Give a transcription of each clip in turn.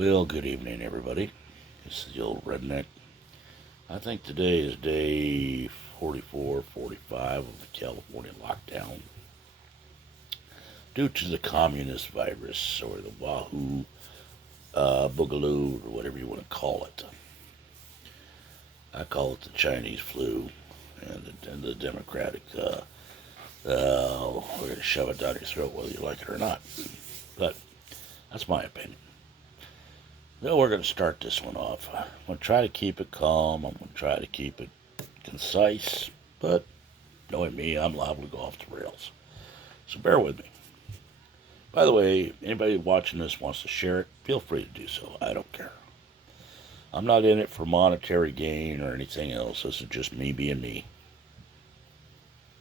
Well, good evening, everybody. This is the old redneck. I think today is day 44, 45 of the California lockdown due to the communist virus or the Wahoo Boogaloo or whatever you want to call it. I call it the Chinese flu and the Democratic. We're going to shove it down your throat whether you like it or not. But that's my opinion. Well, we're going to start this one off. I'm going to try to keep it calm. I'm going to try to keep it concise. But knowing me, I'm liable to go off the rails. So bear with me. By the way, anybody watching this wants to share it, feel free to do so. I don't care. I'm not in it for monetary gain or anything else. This is just me being me.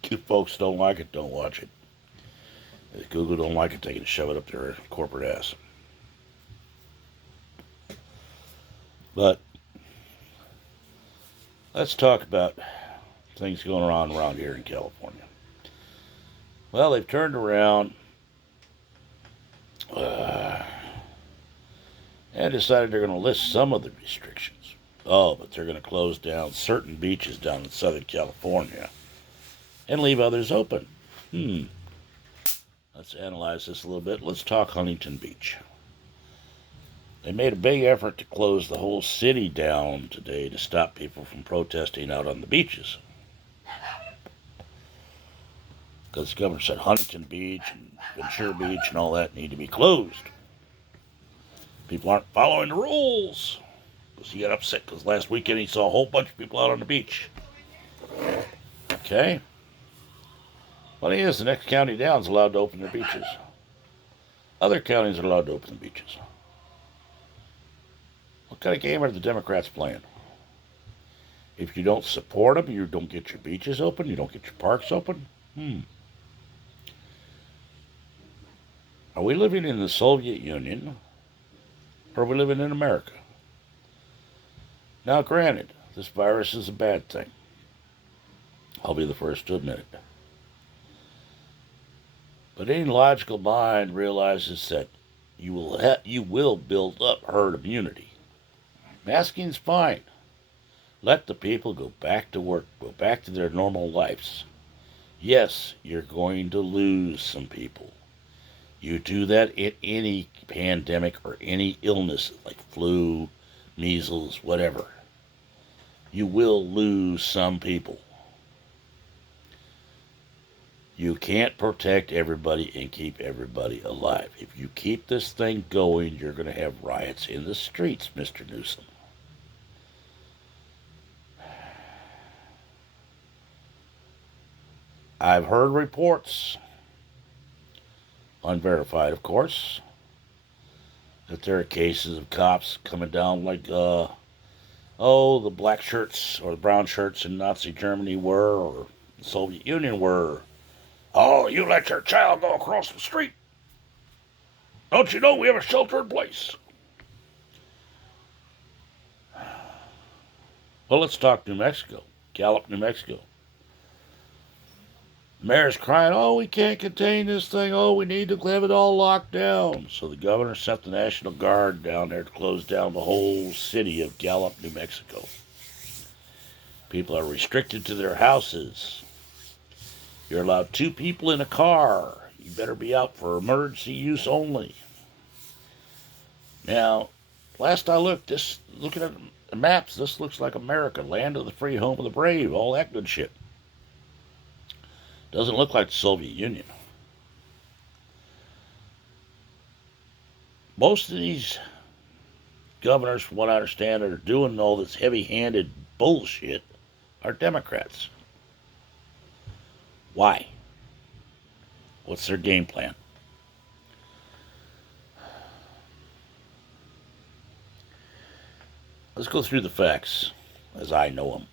If folks don't like it, don't watch it. If Google don't like it, they can shove it up their corporate ass. But let's talk about things going on around here in California. Well, they've turned around and decided they're going to lift some of the restrictions. Oh, but they're going to close down certain beaches down in Southern California and leave others open. Let's analyze this a little bit. Let's talk Huntington Beach. They made a big effort to close the whole city down today to stop people from protesting out on the beaches. Because the governor said Huntington Beach and Ventura Beach and all that need to be closed. People aren't following the rules. Because he got upset because last weekend he saw a whole bunch of people out on the beach. Okay? Funny is, the next county down is allowed to open their beaches. Other counties are allowed to open the beaches. What kind of game are the Democrats playing? If you don't support them, you don't get your beaches open, you don't get your parks open? Are we living in the Soviet Union, or are we living in America? Now, granted, this virus is a bad thing. I'll be the first to admit it. But any logical mind realizes that you will build up herd immunity. Masking's fine. Let the people go back to work, go back to their normal lives. Yes, you're going to lose some people. You do that in any pandemic or any illness like flu, measles, whatever. You will lose some people. You can't protect everybody and keep everybody alive. If you keep this thing going, you're going to have riots in the streets, Mr. Newsom. I've heard reports, unverified of course, that there are cases of cops coming down like, the black shirts or the brown shirts in Nazi Germany were, or the Soviet Union were. Oh, you let your child go across the street. Don't you know we have a shelter in place? Well, let's talk New Mexico. Gallup, New Mexico. The mayor's crying, oh, we can't contain this thing. Oh, we need to have it all locked down. So the governor sent the National Guard down there to close down the whole city of Gallup, New Mexico. People are restricted to their houses. You're allowed 2 people in a car. You better be out for emergency use only. Now, last I looked, looking at the maps, this looks like America, land of the free, home of the brave, all that good shit. Doesn't look like the Soviet Union. Most of these governors, from what I understand, that are doing all this heavy-handed bullshit are Democrats. Why? What's their game plan? Let's go through the facts as I know them.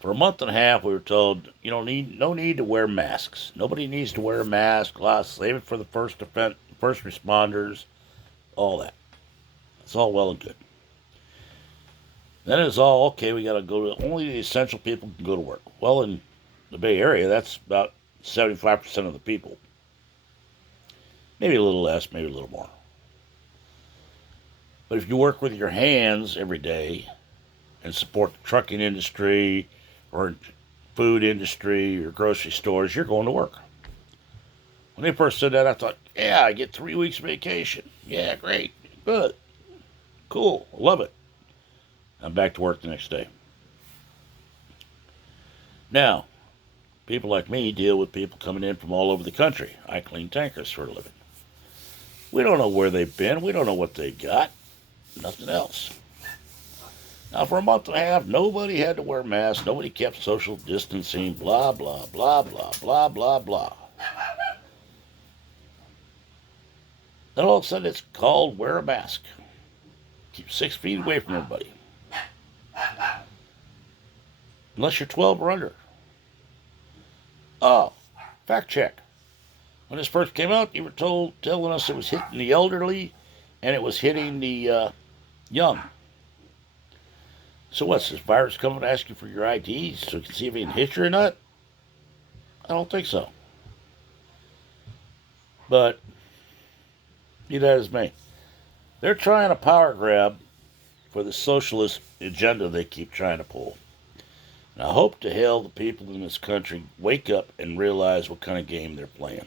For a month and a half, we were told, no need to wear masks. Nobody needs to wear a mask. Save it for the first responders, all that. It's all well and good. Then it's all, okay, we got to go to, only the essential people can go to work. Well, in the Bay Area, that's about 75% of the people. Maybe a little less, maybe a little more. But if you work with your hands every day and support the trucking industry or food industry or grocery stores, you're going to work. When they first said that, I thought, yeah, I get 3 weeks vacation. Yeah, great. Good. Cool. Love it. I'm back to work the next day. Now, people like me deal with people coming in from all over the country. I clean tankers for a living. We don't know where they've been. We don't know what they got. Nothing else. Now, for a month and a half, nobody had to wear masks. Nobody kept social distancing. Blah, blah, blah, blah, blah, blah, blah. Then all of a sudden, it's called wear a mask. Keep 6 feet away from everybody. Unless you're 12 or under. Oh, fact check. When this first came out, you were telling us it was hitting the elderly and it was hitting the young. So what's this virus coming to ask you for your ID so you can see if it can hit you or not? I don't think so. But be that as may. They're trying a power grab for the socialist agenda they keep trying to pull. And I hope to hell the people in this country wake up and realize what kind of game they're playing.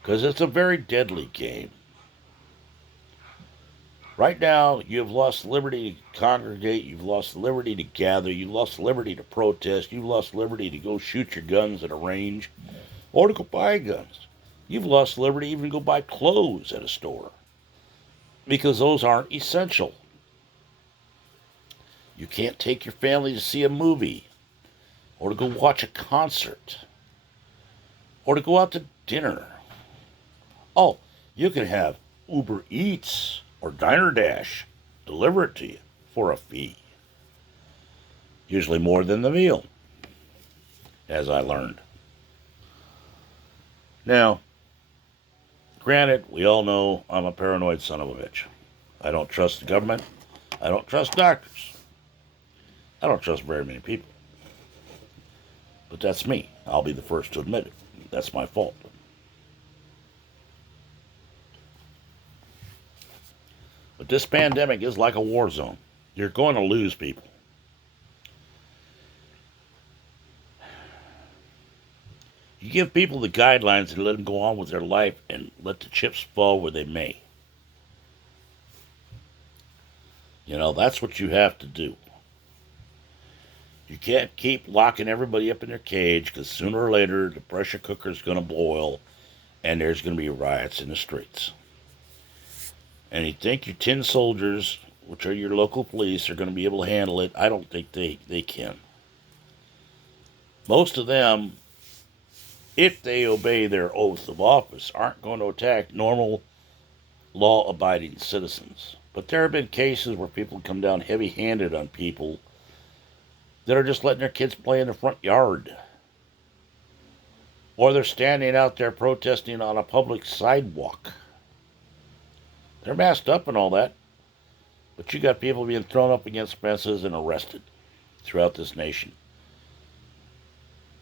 Because it's a very deadly game. Right now, you've lost the liberty to congregate, you've lost the liberty to gather, you've lost the liberty to protest, you've lost the liberty to go shoot your guns at a range, or to go buy guns. You've lost the liberty even to go buy clothes at a store. Because those aren't essential. You can't take your family to see a movie, or to go watch a concert, or to go out to dinner. Oh, you can have Uber Eats or Diner Dash deliver it to you for a fee. Usually more than the meal, as I learned. Now, granted, we all know I'm a paranoid son of a bitch. I don't trust the government. I don't trust doctors. I don't trust very many people. But that's me. I'll be the first to admit it. That's my fault. But this pandemic is like a war zone. You're going to lose people. You give people the guidelines and let them go on with their life and let the chips fall where they may. You know, that's what you have to do. You can't keep locking everybody up in their cage because sooner or later the pressure cooker is going to boil and there's going to be riots in the streets. And you think your tin soldiers, which are your local police, are going to be able to handle it. I don't think they can. Most of them, if they obey their oath of office, aren't going to attack normal law-abiding citizens. But there have been cases where people come down heavy-handed on people that are just letting their kids play in the front yard. Or they're standing out there protesting on a public sidewalk. They're masked up and all that. But you got people being thrown up against fences and arrested throughout this nation.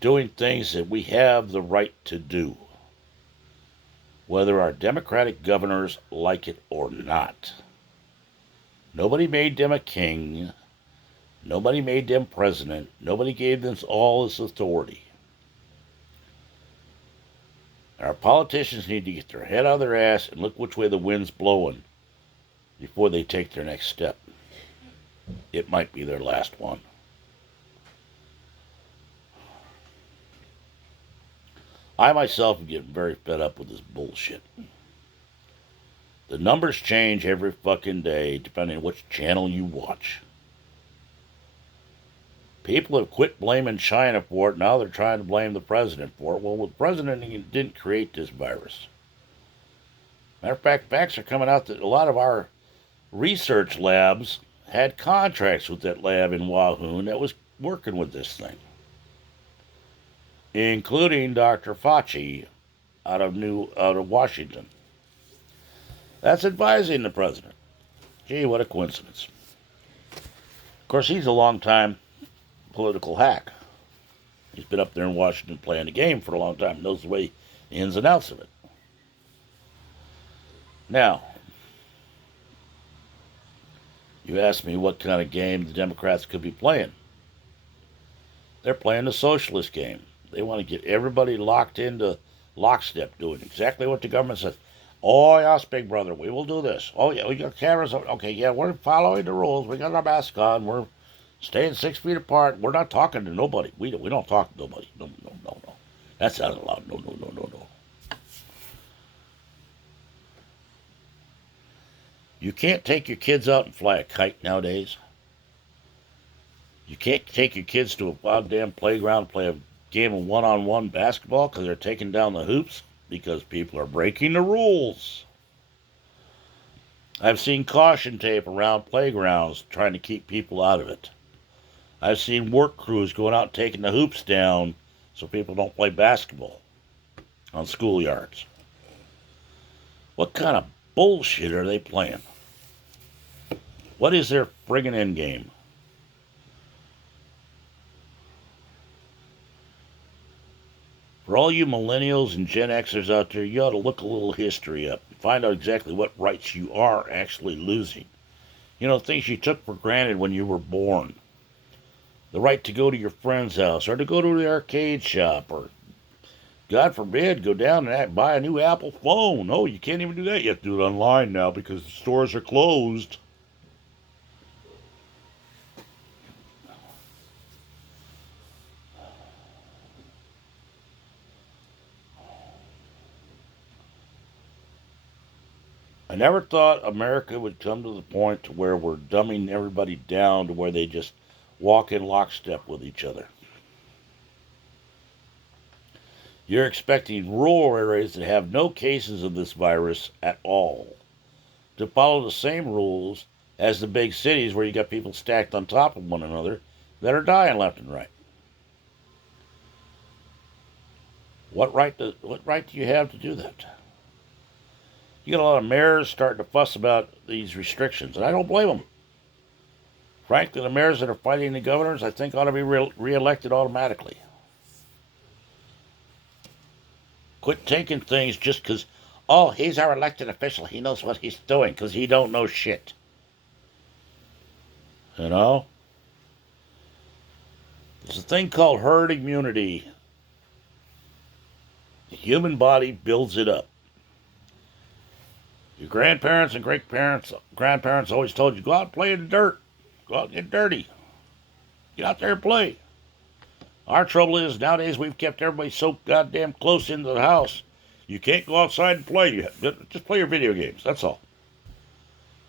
Doing things that we have the right to do. Whether our Democratic governors like it or not. Nobody made them a king. Nobody made them president. Nobody gave them all this authority. Our politicians need to get their head out of their ass and look which way the wind's blowing before they take their next step. It might be their last one. I myself am getting very fed up with this bullshit. The numbers change every fucking day depending on which channel you watch. People have quit blaming China for it. Now they're trying to blame the president for it. Well, the president didn't create this virus. Matter of fact, facts are coming out that a lot of our research labs had contracts with that lab in Wuhan that was working with this thing. Including Dr. Fauci out of Washington. That's advising the president. Gee, what a coincidence. Of course, he's a long-time political hack. He's been up there in Washington playing the game for a long time, knows the way, the ins and outs of it. Now, You ask me what kind of game the Democrats could be playing. They're playing the socialist game. They want to get everybody locked into lockstep, doing exactly what the government says. Oh, yes, big brother, we will do this. Oh, yeah, we got cameras. Okay, yeah, we're following the rules. We got our mask on. We're staying 6 feet apart. We're not talking to nobody. We don't talk to nobody. No, no, no, no. That's not allowed. No, no, no, no, no. You can't take your kids out and fly a kite nowadays. You can't take your kids to a goddamn playground and play a game of one-on-one basketball because they're taking down the hoops because people are breaking the rules. I've seen caution tape around playgrounds trying to keep people out of it. I've seen work crews going out and taking the hoops down so people don't play basketball on schoolyards. What kind of bullshit are they playing? What is their friggin' end game? For all you millennials and Gen Xers out there, you ought to look a little history up and find out exactly what rights you are actually losing. You know, things you took for granted when you were born. The right to go to your friend's house or to go to the arcade shop or, God forbid, go down and buy a new Apple phone. No, you can't even do that. You have to do it online now because the stores are closed. I never thought America would come to the point to where we're dumbing everybody down to where they just walk in lockstep with each other. You're expecting rural areas that have no cases of this virus at all to follow the same rules as the big cities where you got people stacked on top of one another that are dying left and right. What right do you have to do that? You got a lot of mayors starting to fuss about these restrictions, and I don't blame them. Frankly, the mayors that are fighting the governors, I think, ought to be re-elected automatically. Quit taking things just because, oh, he's our elected official. He knows what he's doing because he don't know shit. You know? There's a thing called herd immunity. The human body builds it up. Your grandparents and grandparents always told you, go out and play in the dirt. Go out and get dirty. Get out there and play. Our trouble is, nowadays we've kept everybody so goddamn close into the house. You can't go outside and play. Just play your video games, that's all.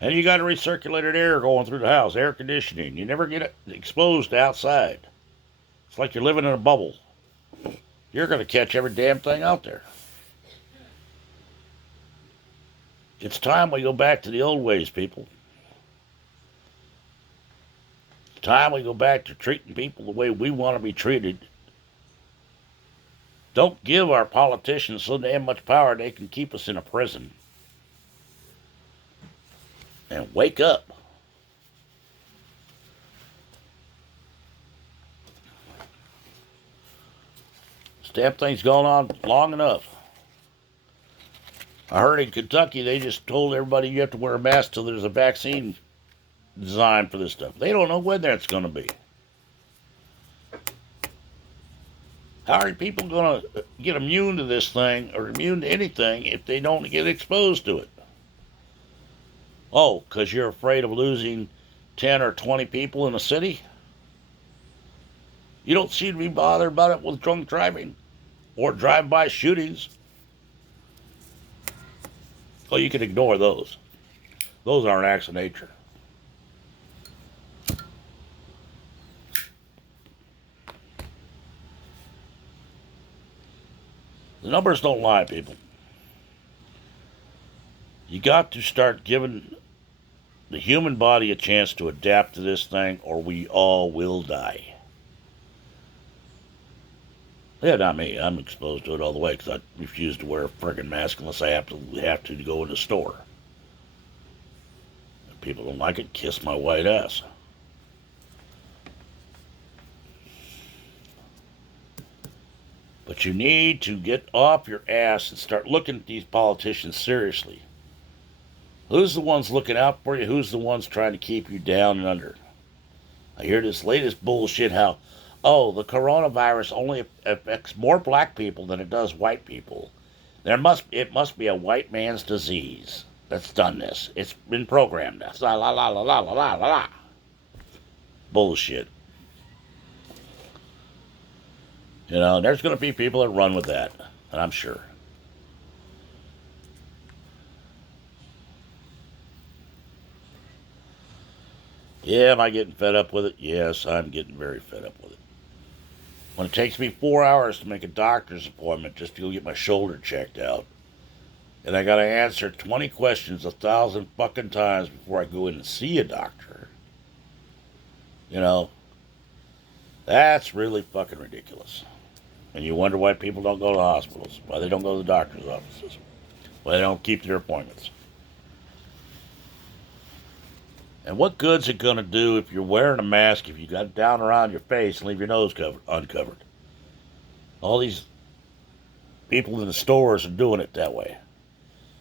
And you got recirculated air going through the house, air conditioning. You never get exposed outside. It's like you're living in a bubble. You're going to catch every damn thing out there. It's time we go back to the old ways, people. It's time we go back to treating people the way we want to be treated. Don't give our politicians so damn much power they can keep us in a prison. And wake up. This damn thing's gone on long enough. I heard in Kentucky they just told everybody you have to wear a mask till there's a vaccine designed for this stuff. They don't know when that's going to be. How are people going to get immune to this thing or immune to anything if they don't get exposed to it? Oh, because you're afraid of losing 10 or 20 people in a city? You don't seem to be bothered about it with drunk driving or drive-by shootings. Oh, you can ignore those. Those aren't acts of nature. The numbers don't lie, people. You got to start giving the human body a chance to adapt to this thing, or we all will die. Yeah, not me. I'm exposed to it all the way because I refuse to wear a friggin' mask unless I have to go in the store. If people don't like it, kiss my white ass. But you need to get off your ass and start looking at these politicians seriously. Who's the ones looking out for you? Who's the ones trying to keep you down and under? I hear this latest bullshit how, oh, the coronavirus only affects more black people than it does white people. It must be a white man's disease that's done this. It's been programmed. That's la la la la la la la la. Bullshit. You know, there's going to be people that run with that, and I'm sure. Yeah, am I getting fed up with it? Yes, I'm getting very fed up with it. When it takes me 4 hours to make a doctor's appointment just to go get my shoulder checked out, and I gotta answer 20 questions 1,000 fucking times before I go in and see a doctor, you know, that's really fucking ridiculous. And you wonder why people don't go to hospitals, why they don't go to the doctor's offices, why they don't keep their appointments. And what good's it going to do if you're wearing a mask, if you got it down around your face and leave your nose uncovered? All these people in the stores are doing it that way.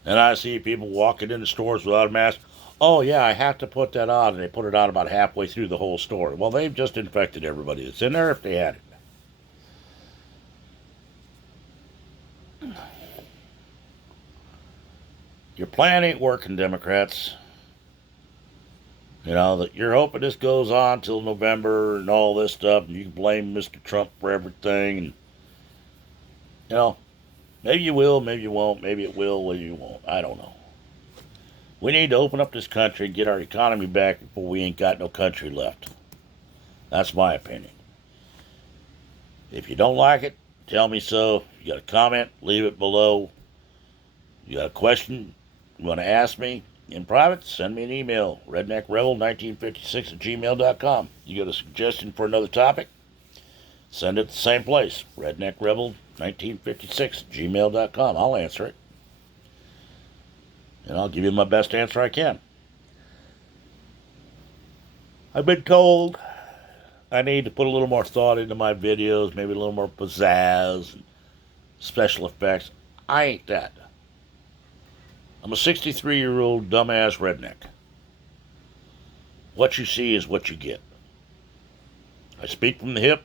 And I see people walking into stores without a mask. Oh, yeah, I have to put that on. And they put it on about halfway through the whole store. Well, they've just infected everybody that's in there if they had it. Your plan ain't working, Democrats. You know, that you're hoping this goes on till November and all this stuff, and you can blame Mr. Trump for everything. And, you know, maybe you will, maybe you won't, maybe it will, maybe you won't. I don't know. We need to open up this country and get our economy back before we ain't got no country left. That's my opinion. If you don't like it, tell me so. If you got a comment, leave it below. You got a question you want to ask me in private, send me an email, redneckrebel1956@gmail.com. You got a suggestion for another topic? Send it to the same place, redneckrebel1956@gmail.com. I'll answer it. And I'll give you my best answer I can. I've been told I need to put a little more thought into my videos, maybe a little more pizzazz and special effects. I ain't that. I'm a 63-year-old dumbass redneck. What you see is what you get. I speak from the hip.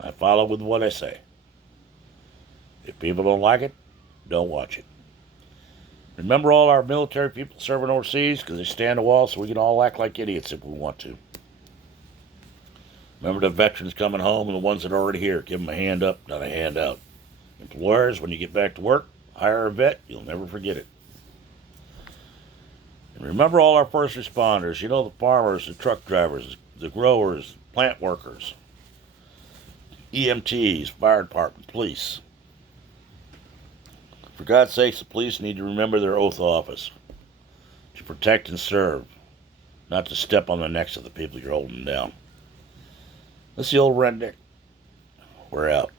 I follow with what I say. If people don't like it, don't watch it. Remember all our military people serving overseas because they stand a wall so we can all act like idiots if we want to. Remember the veterans coming home and the ones that are already here. Give them a hand up, not a hand out. Employers, when you get back to work, hire a vet. You'll never forget it. And remember all our first responders. You know, the farmers, the truck drivers, the growers, plant workers, EMTs, fire department, police. For God's sakes, the police need to remember their oath of office. To protect and serve. Not to step on the necks of the people you're holding down. That's the old redneck. We're out.